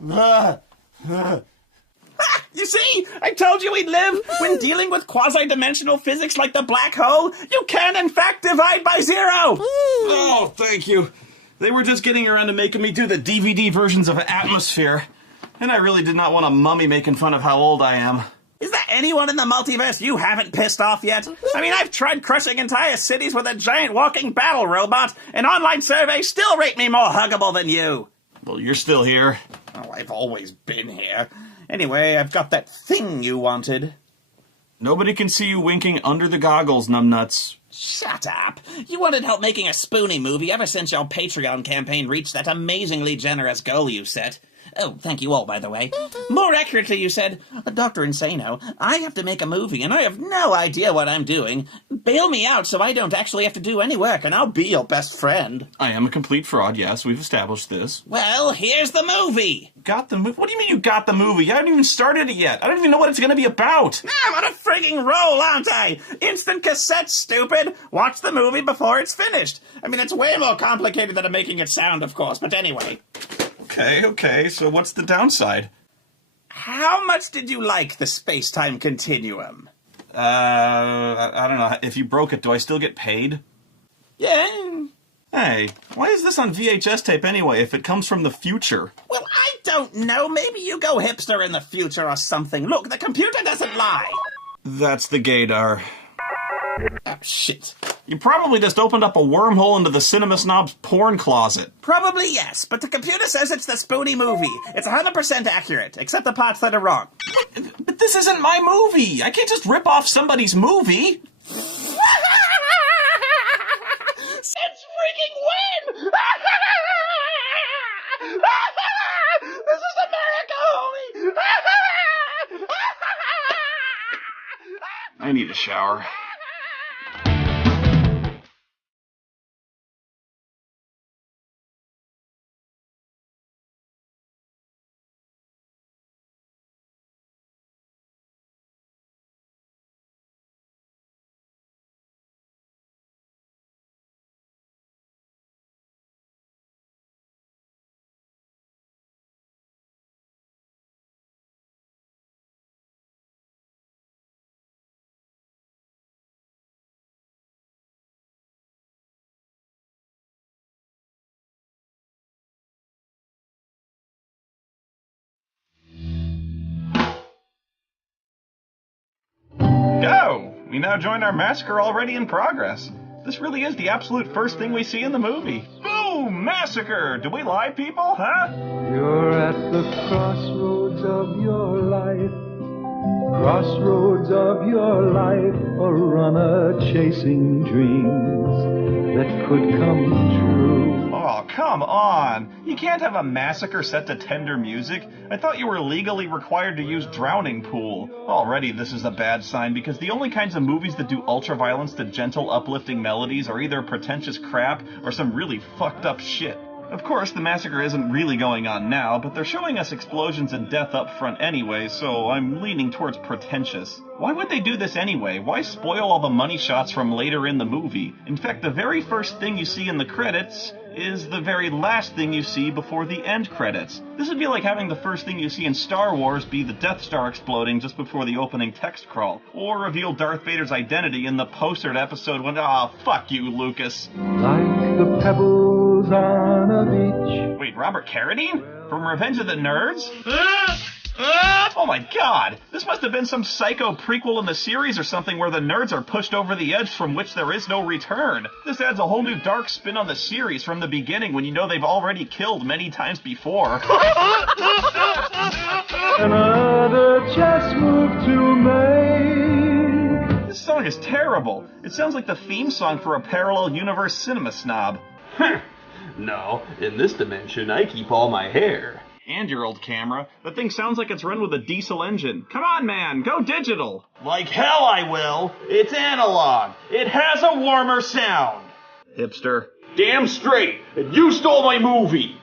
You see? I told you we'd live. When dealing with quasi-dimensional physics like the black hole, you can, in fact, divide by zero. Oh, thank you. They were just getting around to making me do the DVD versions of Atmosphere. And I really did not want a mummy making fun of how old I am. Is there anyone in the multiverse you haven't pissed off yet? I mean, I've tried crushing entire cities with a giant walking battle robot, and online surveys still rate me more huggable than you. Well, you're still here. Oh, I've always been here. Anyway, I've got that thing you wanted. Nobody can see you winking under the goggles, numbnuts. Shut up. You wanted help making a Spoonie movie ever since your Patreon campaign reached that amazingly generous goal you set. Oh, thank you all, by the way. More accurately, you said, Dr. Insano, I have to make a movie, and I have no idea what I'm doing. Bail me out so I don't actually have to do any work, and I'll be your best friend. I am a complete fraud, yes, we've established this. Well, here's the movie. Got the movie? What do you mean you got the movie? I haven't even started it yet. I don't even know what it's going to be about. I'm on a frigging roll, aren't I? Instant cassette, stupid. Watch the movie before it's finished. I mean, it's way more complicated than I'm making it sound, of course, but anyway. Okay, so what's the downside? How much did you like the space-time continuum? I don't know. If you broke it, do I still get paid? Yeah. Hey, why is this on VHS tape anyway if it comes from the future? Well, I don't know. Maybe you go hipster in the future or something. Look, the computer doesn't lie. That's the gaydar. Oh, shit. You probably just opened up a wormhole into the Cinema Snob's porn closet. Probably yes, but the computer says it's the Spoonie movie. It's 100% accurate, except the parts that are wrong. But this isn't my movie. I can't just rip off somebody's movie. Since freaking when? This is America, homie! I need a shower. We now join our massacre already in progress. This really is the absolute first thing we see in the movie. Boom! Massacre! Do we lie, people? Huh? You're at the crossroads of your life. Crossroads of your life. A runner chasing dreams that could come true. Oh, come on! You can't have a massacre set to tender music. I thought you were legally required to use Drowning Pool. Already this is a bad sign, because the only kinds of movies that do ultraviolence to gentle, uplifting melodies are either pretentious crap or some really fucked up shit. Of course, the massacre isn't really going on now, but they're showing us explosions and death up front anyway, so I'm leaning towards pretentious. Why would they do this anyway? Why spoil all the money shots from later in the movie? In fact, the very first thing you see in the credits is the very last thing you see before the end credits. This would be like having the first thing you see in Star Wars be the Death Star exploding just before the opening text crawl, or reveal Darth Vader's identity in the poster to episode 1. Ah, fuck you, Lucas. Like the pebbles on a beach. Wait, Robert Carradine? From Revenge of the Nerds? Oh my god! This must have been some psycho prequel in the series or something where the nerds are pushed over the edge from which there is no return. This adds a whole new dark spin on the series from the beginning when you know they've already killed many times before. Another chess move to make. This song is terrible. It sounds like the theme song for a parallel universe Cinema Snob. No, in this dimension I keep all my hair. And your old camera. That thing sounds like it's run with a diesel engine. Come on, man, go digital. Like hell I will. It's analog. It has a warmer sound. Hipster. Damn straight. And you stole my movie.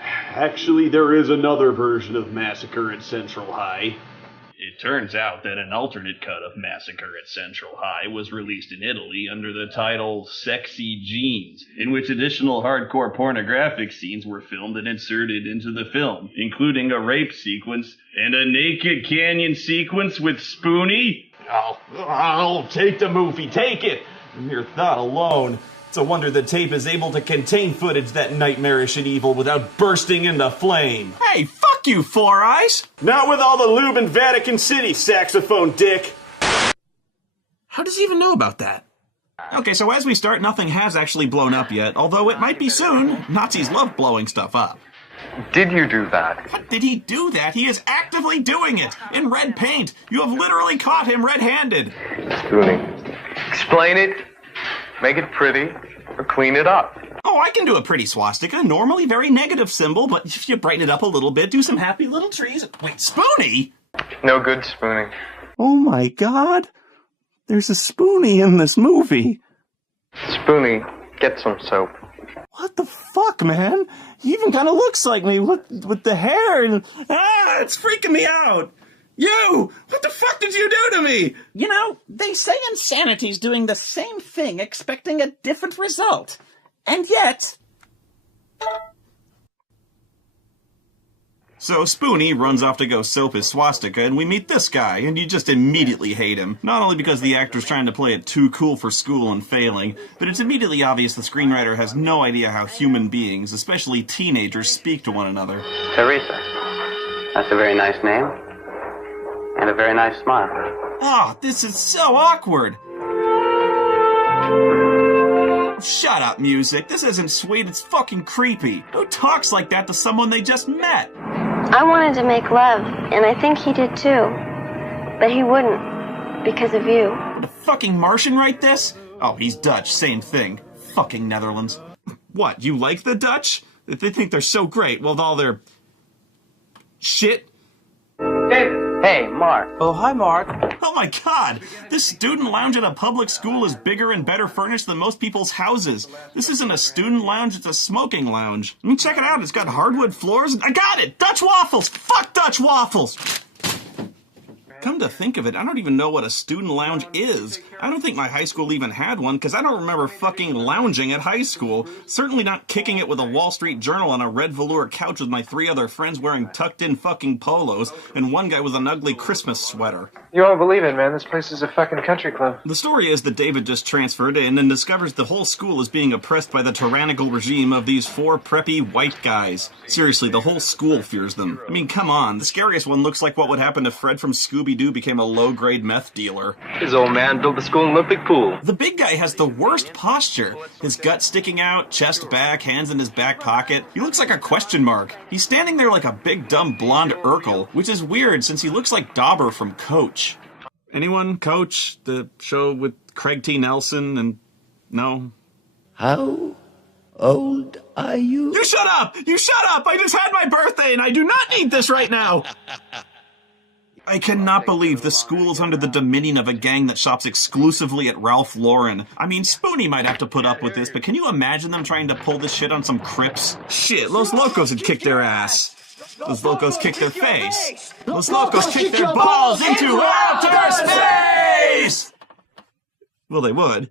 Actually, there is another version of Massacre at Central High. It turns out that an alternate cut of Massacre at Central High was released in Italy under the title Sexy Genes, in which additional hardcore pornographic scenes were filmed and inserted into the film, including a rape sequence and a naked canyon sequence with Spoonie. I'll take the movie, take it! Your thought alone. It's a wonder the tape is able to contain footage that nightmarish and evil without bursting into flame. Hey, fuck you, Four Eyes! Not with all the lube in Vatican City, saxophone dick! How does he even know about that? Okay, so as we start, nothing has actually blown up yet, although it might be soon. Nazis love blowing stuff up. Did you do that? What, did he do that? He is actively doing it! In red paint! You have literally caught him red-handed! Spooning. Explain it, make it pretty, or clean it up. Oh, I can do a pretty swastika. Normally very negative symbol, but if you brighten it up a little bit, do some happy little trees. Wait, Spoonie? No good spooning. Oh my god! There's a Spoonie in this movie! Spoonie, get some soap. What the fuck, man? He even kind of looks like me with the hair and... Ah, it's freaking me out! You! What the fuck did you do to me? You know, they say insanity's doing the same thing, expecting a different result. And yet... So Spoonie runs off to go soap his swastika, and we meet this guy, and you just immediately hate him. Not only because the actor's trying to play it too cool for school and failing, but it's immediately obvious the screenwriter has no idea how human beings, especially teenagers, speak to one another. Teresa. That's a very nice name. And a very nice smile. Oh, this is so awkward! Shut up, music. This isn't sweet, it's fucking creepy. Who talks like that to someone they just met? I wanted to make love, and I think he did too. But he wouldn't, because of you. Would a fucking Martian write this? Oh, he's Dutch, same thing. Fucking Netherlands. What, you like the Dutch? They think they're so great, well, all their... shit? Hey, Mark. Oh, hi, Mark. Oh my god! This student lounge at a public school is bigger and better furnished than most people's houses. This isn't a student lounge, it's a smoking lounge. I mean, check it out, it's got hardwood floors. I got it! Dutch waffles! Fuck Dutch waffles! Come to think of it, I don't even know what a student lounge is. I don't think my high school even had one, because I don't remember fucking lounging at high school. Certainly not kicking it with a Wall Street Journal on a red velour couch with my 3 other friends wearing tucked-in fucking polos, and one guy with an ugly Christmas sweater. You won't believe it, man. This place is a fucking country club. The story is that David just transferred in and discovers the whole school is being oppressed by the tyrannical regime of these 4 preppy white guys. Seriously, the whole school fears them. I mean, come on, the scariest one looks like what would happen if Fred from Scooby-Doo became a low-grade meth dealer. His old man built the school Olympic pool. The big guy has the worst posture. His gut sticking out, chest back, hands in his back pocket. He looks like a question mark. He's standing there like a big dumb blonde Urkel, which is weird since he looks like Dauber from Coach. Anyone? Coach? The show with Craig T. Nelson and... no? How old are you? You shut up! You shut up! I just had my birthday and I do not need this right now! I cannot believe the school is under the dominion of a gang that shops exclusively at Ralph Lauren. I mean, Spoonie might have to put up with this, but can you imagine them trying to pull this shit on some Crips? Shit, Los Locos had kicked their ass. Los Locos kicked their face. Los Locos kicked their balls into outer space! Well, they would.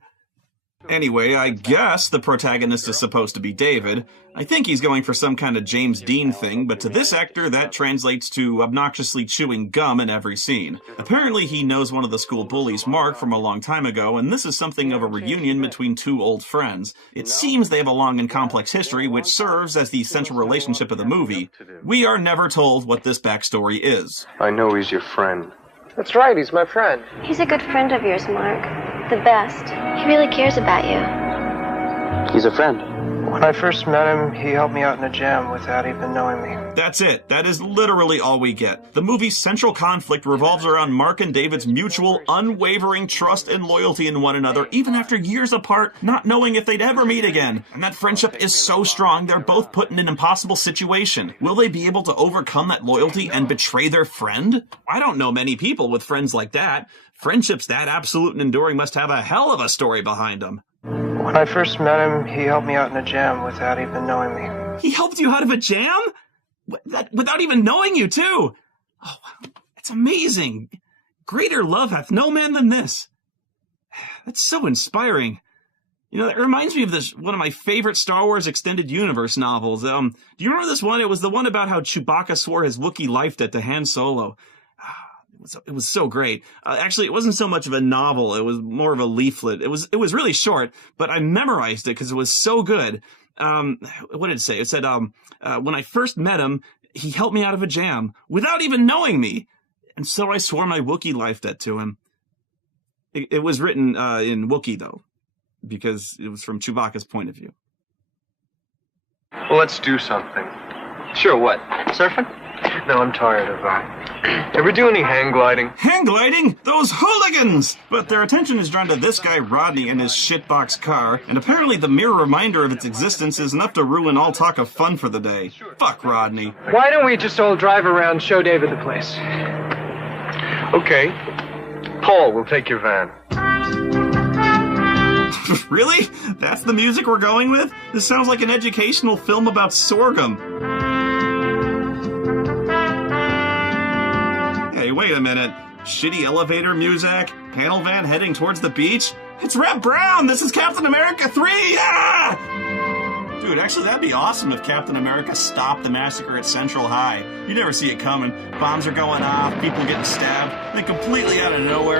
Anyway, I guess the protagonist is supposed to be David. I think he's going for some kind of James Dean thing, but to this actor, that translates to obnoxiously chewing gum in every scene. Apparently, he knows one of the school bullies, Mark, from a long time ago, and this is something of a reunion between 2 old friends. It seems they have a long and complex history, which serves as the central relationship of the movie. We are never told what this backstory is. I know he's your friend. That's right, he's my friend. He's a good friend of yours, Mark. The best. He really cares about you. He's a friend. When I first met him, he helped me out in a jam without even knowing me. That's it. That is literally all we get. The movie's central conflict revolves around Mark and David's mutual, unwavering trust and loyalty in one another, even after years apart, not knowing if they'd ever meet again. And that friendship is so strong, they're both put in an impossible situation. Will they be able to overcome that loyalty and betray their friend? I don't know many people with friends like that. Friendships that absolute and enduring must have a hell of a story behind them. When I first met him, he helped me out in a jam without even knowing me. He helped you out of a jam? Without even knowing you, too? Oh, wow. It's amazing. Greater love hath no man than this. That's so inspiring. You know, that reminds me of one of my favorite Star Wars Extended Universe novels. Do you remember this one? It was the one about how Chewbacca swore his Wookiee life debt to Han Solo. It was so great. Actually, it wasn't so much of a novel. It was more of a leaflet. It was really short, but I memorized it because it was so good. What did it say? It said, when I first met him, he helped me out of a jam without even knowing me. And so I swore my Wookiee life debt to him. It was written in Wookiee, though, because it was from Chewbacca's point of view. Well, let's do something. Sure, what? Surfing? No, I'm tired of Ever do any hang gliding? Hang gliding? Those hooligans! But their attention is drawn to this guy Rodney and his shitbox car, and apparently the mere reminder of its existence is enough to ruin all talk of fun for the day. Fuck Rodney. Why don't we just all drive around, show David the place? Okay. Paul, we'll take your van. Really? That's the music we're going with? This sounds like an educational film about sorghum. Hey, wait a minute. Shitty elevator music? Panel van heading towards the beach? It's Reb Brown! This is Captain America 3! Ah! Dude, actually, that'd be awesome if Captain America stopped the massacre at Central High. You never see it coming. Bombs are going off, people getting stabbed, then completely out of nowhere.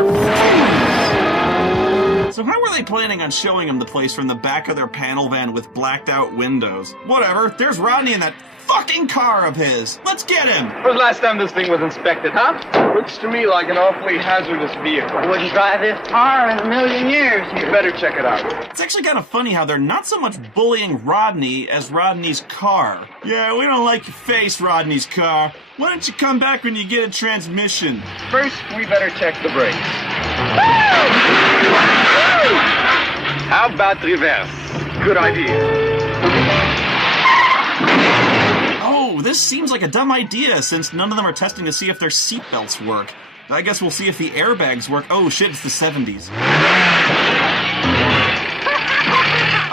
So how were they planning on showing him the place from the back of their panel van with blacked out windows? Whatever, there's Rodney in that fucking car of his. Let's get him! When was the last time this thing was inspected, huh? Looks to me like an awfully hazardous vehicle. I wouldn't drive this car in a million years. You better check it out. It's actually kind of funny how they're not so much bullying Rodney as Rodney's car. Yeah, we don't like your face, Rodney's car. Why don't you come back when you get a transmission? First, we better check the brakes. How about reverse? Good idea. Oh, this seems like a dumb idea since none of them are testing to see if their seatbelts work. I guess we'll see if the airbags work. Oh shit, it's the 70s.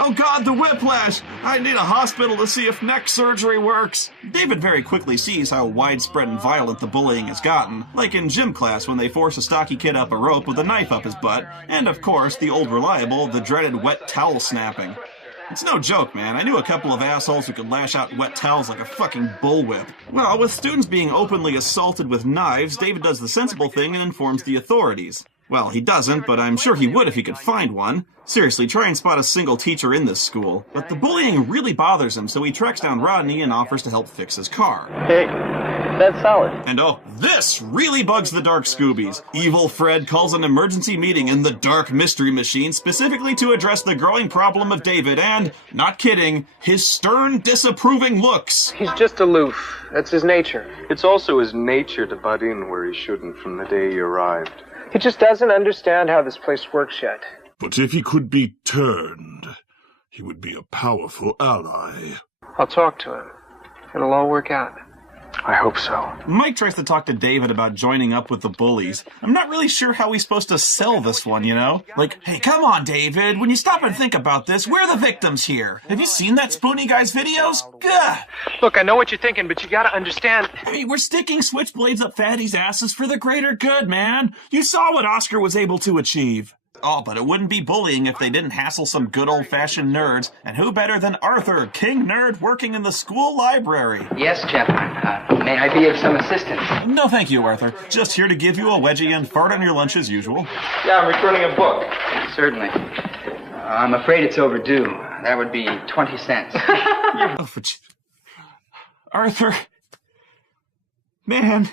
Oh god, the whiplash! I need a hospital to see if neck surgery works. David very quickly sees how widespread and violent the bullying has gotten, like in gym class when they force a stocky kid up a rope with a knife up his butt, and of course, the old reliable, the dreaded wet towel snapping. It's no joke, man. I knew a couple of assholes who could lash out wet towels like a fucking bullwhip. Well, with students being openly assaulted with knives, David does the sensible thing and informs the authorities. Well, he doesn't, but I'm sure he would if he could find one. Seriously, try and spot a single teacher in this school. But the bullying really bothers him, so he tracks down Rodney and offers to help fix his car. Hey, that's solid. And oh, this really bugs the Dark Scoobies. Evil Fred calls an emergency meeting in the Dark Mystery Machine specifically to address the growing problem of David and, not kidding, his stern, disapproving looks. He's just aloof. That's his nature. It's also his nature to butt in where he shouldn't from the day he arrived. He just doesn't understand how this place works yet. But if he could be turned, he would be a powerful ally. I'll talk to him. It'll all work out. I hope so. Mike tries to talk to David about joining up with the bullies. I'm not really sure how he's supposed to sell this one, you know? Like, hey, come on, David. When you stop and think about this, we're the victims here. Have you seen that Spoonie Guy's videos? Gah! Look, I know what you're thinking, but you gotta understand. Hey, we're sticking switchblades up fatties' asses for the greater good, man. You saw what Oscar was able to achieve. Oh, but it wouldn't be bullying if they didn't hassle some good old-fashioned nerds. And who better than Arthur, King Nerd, working in the school library? Yes, Chaplain. May I be of some assistance? No, thank you, Arthur. Just here to give you a wedgie and fart on your lunch as usual. Yeah, I'm returning a book. Certainly. I'm afraid it's overdue. That would be 20 cents. Oh, Arthur. Man.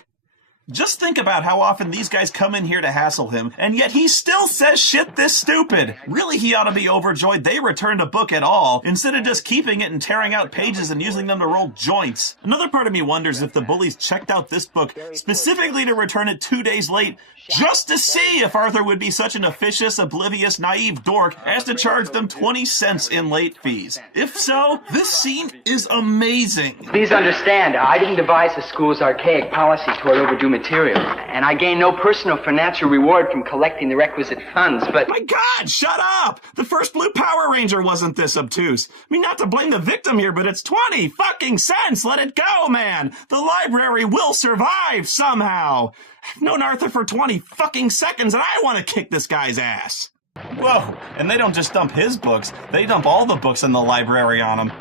Just think about how often these guys come in here to hassle him, and yet he still says shit this stupid. Really, he ought to be overjoyed they returned a book at all, instead of just keeping it and tearing out pages and using them to roll joints. Another part of me wonders if the bullies checked out this book specifically to return it 2 days late, just to see if Arthur would be such an officious, oblivious, naive dork as to charge them 20 cents in late fees. If so, this scene is amazing. Please understand, I didn't devise the school's archaic policy toward overdue material. material, and I gain no personal financial reward from collecting the requisite funds, but... My God, shut up! The first Blue Power Ranger wasn't this obtuse. I mean, not to blame the victim here, but it's 20 fucking cents! Let it go, man! The library will survive somehow! I've known Arthur for 20 fucking seconds, and I want to kick this guy's ass! Whoa, and they don't just dump his books, they dump all the books in the library on him.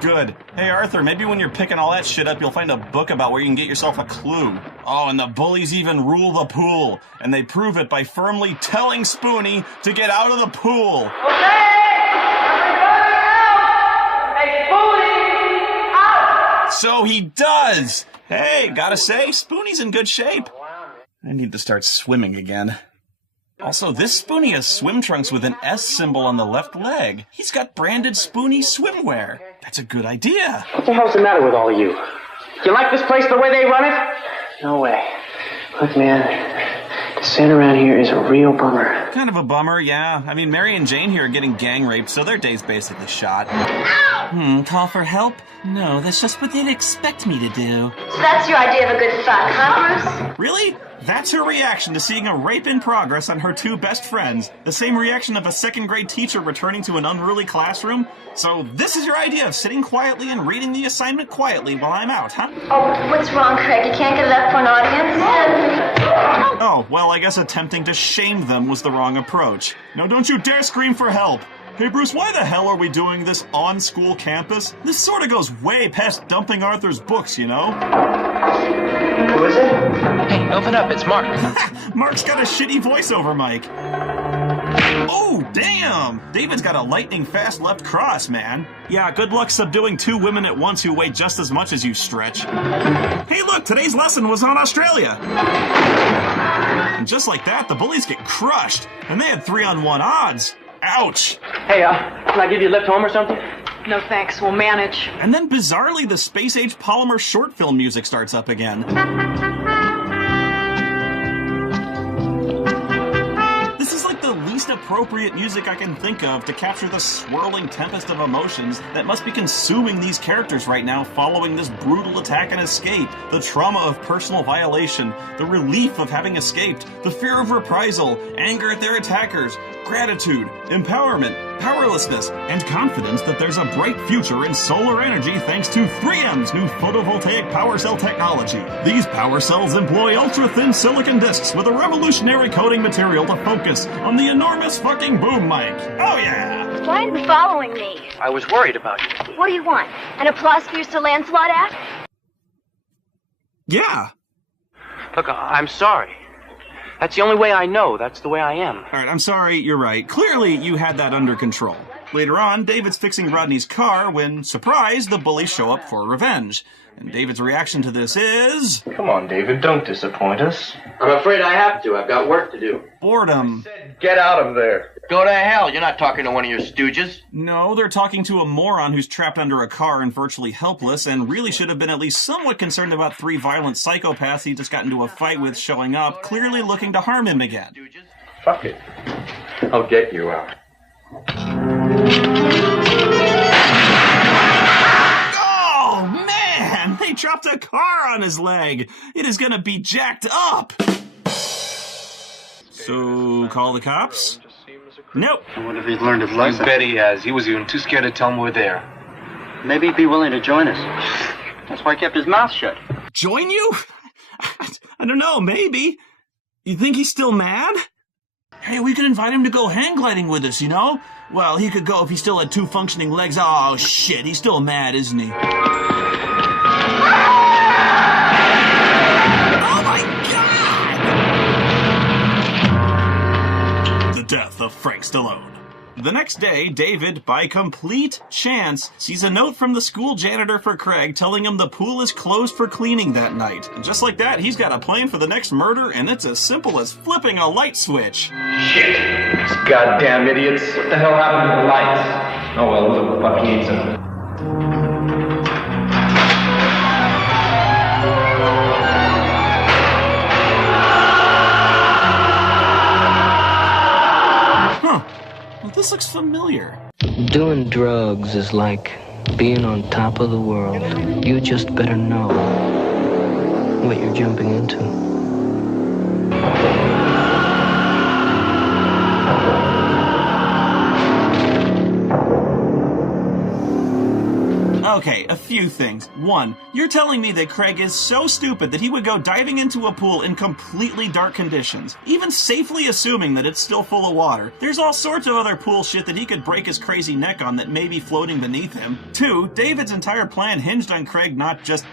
Good. Hey, Arthur, maybe when you're picking all that shit up, you'll find a book about where you can get yourself a clue. Oh, and the bullies even rule the pool, and they prove it by firmly telling Spoonie to get out of the pool. Okay! Hey, Spoonie! Out! So he does! Hey, gotta say, Spoonie's in good shape. I need to start swimming again. Also, this Spoonie has swim trunks with an S symbol on the left leg. He's got branded Spoonie swimwear. That's a good idea. What the hell's the matter with all of you? You like this place the way they run it? No way. Look, man, to stand around here is a real bummer. Kind of a bummer, yeah. I mean, Mary and Jane here are getting gang raped, so their day's basically shot. Call for help? No, that's just what they'd expect me to do. So that's your idea of a good fuck, huh, Bruce? Really? That's her reaction to seeing a rape in progress on her two best friends. The same reaction of a second-grade teacher returning to an unruly classroom. So this is your idea of sitting quietly and reading the assignment quietly while I'm out, huh? Oh, what's wrong, Craig? You can't get it up for an audience? Oh, well, I guess attempting to shame them was the wrong approach. No, don't you dare scream for help! Hey, Bruce, why the hell are we doing this on school campus? This sort of goes way past dumping Arthur's books, you know? Who is it? Hey, open up, it's Mark. Mark's got a shitty voiceover mic. Oh, damn! David's got a lightning-fast left cross, man. Yeah, good luck subduing two women at once who weigh just as much as you, Stretch. Hey, look, today's lesson was on Australia. And just like that, the bullies get crushed. And they had 3-on-1 odds. Ouch! Hey, can I give you a lift home or something? No thanks, we'll manage. And then bizarrely, the space-age polymer short film music starts up again. This is like the least appropriate music I can think of to capture the swirling tempest of emotions that must be consuming these characters right now following this brutal attack and escape, the trauma of personal violation, the relief of having escaped, the fear of reprisal, anger at their attackers, gratitude, empowerment, powerlessness, and confidence that there's a bright future in solar energy thanks to 3M's new photovoltaic power cell technology. These power cells employ ultra-thin silicon discs with a revolutionary coating material to focus on the enormous fucking boom mic. Oh yeah! Why are you following me? I was worried about you. What do you want? An applause for your Sir Lancelot act? Yeah. Look, I'm sorry. That's the only way I know. That's the way I am. All right, I'm sorry, you're right. Clearly, you had that under control. Later on, David's fixing Rodney's car when, surprise, the bullies show up for revenge. And David's reaction to this is... Come on, David, don't disappoint us. I'm afraid I have to. I've got work to do. boredom. Get out of there. Go to hell. You're not talking to one of your stooges. No, they're talking to a moron who's trapped under a car and virtually helpless and really should have been at least somewhat concerned about 3 violent psychopaths he just got into a fight with showing up, clearly looking to harm him again. Fuck it. I'll get you out. Oh, man! They dropped a car on his leg! It is gonna be jacked up! So, call the cops? Nope. I wonder if he's learned his lesson. I bet he has. He was even too scared to tell him we're there. Maybe he'd be willing to join us. That's why he kept his mouth shut. Join you? I don't know, maybe. You think he's still mad? Hey, we could invite him to go hang gliding with us, you know? Well, he could go if he still had 2 functioning legs. Oh, shit, he's still mad, isn't he? Oh, my God! The death of Frank Stallone. The next day, David, by complete chance, sees a note from the school janitor for Craig telling him the pool is closed for cleaning that night. And just like that, he's got a plan for the next murder, and it's as simple as flipping a light switch. Shit! These goddamn idiots. What the hell happened to the lights? Oh well, who the fuck needs them? This looks familiar. Doing drugs is like being on top of the world. You just better know what you're jumping into. Okay, a few things. One, you're telling me that Craig is so stupid that he would go diving into a pool in completely dark conditions, even safely assuming that it's still full of water. There's all sorts of other pool shit that he could break his crazy neck on that may be floating beneath him. Two, David's entire plan hinged on Craig not just,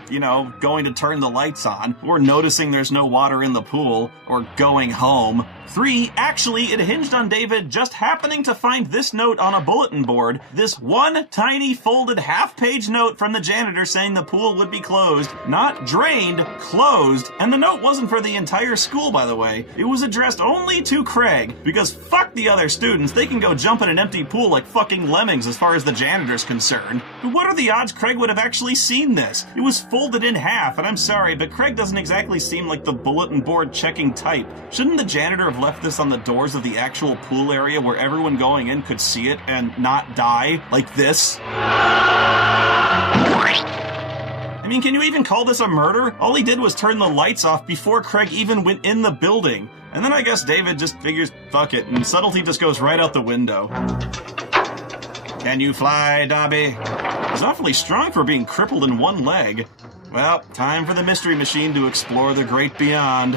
going to turn the lights on, or noticing there's no water in the pool, or going home. Three, actually, it hinged on David just happening to find this note on a bulletin board, this one tiny folded half-page note from the janitor saying the pool would be closed. Not drained, closed. And the note wasn't for the entire school, by the way. It was addressed only to Craig, because fuck the other students, they can go jump in an empty pool like fucking lemmings as far as the janitor's concerned. But what are the odds Craig would have actually seen this? It was folded in half, and I'm sorry, but Craig doesn't exactly seem like the bulletin board checking type. Shouldn't the janitor have left this on the doors of the actual pool area where everyone going in could see it and not die? Like this? I mean, can you even call this a murder? All he did was turn the lights off before Craig even went in the building. And then I guess David just figures, fuck it, and subtlety just goes right out the window. Can you fly, Dobby? He's awfully strong for being crippled in one leg. Well, time for the Mystery Machine to explore the great beyond.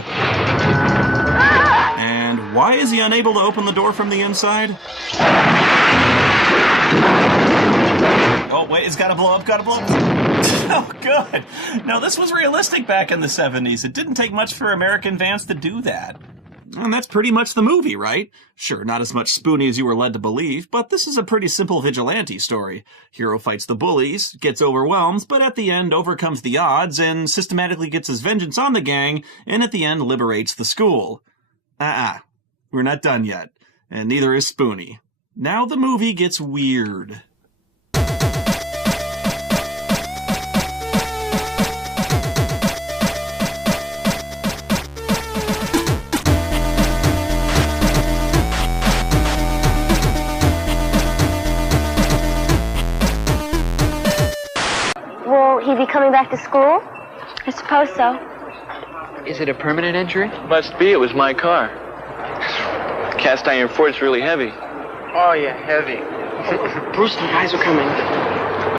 And why is he unable to open the door from the inside? Oh, wait, it's gotta blow up, Oh, good. Now, this was realistic back in the 70s. It didn't take much for American vans to do that. And that's pretty much the movie, right? Sure, not as much spoony as you were led to believe, but this is a pretty simple vigilante story. Hero fights the bullies, gets overwhelmed, but at the end overcomes the odds and systematically gets his vengeance on the gang, and at the end liberates the school. We're not done yet, and neither is Spoonie. Now the movie gets weird. Will he be coming back to school? I suppose so. Is it a permanent injury? Must be. It was my car. Cast iron Ford's really heavy. Oh, yeah, heavy. Bruce, the guys are coming.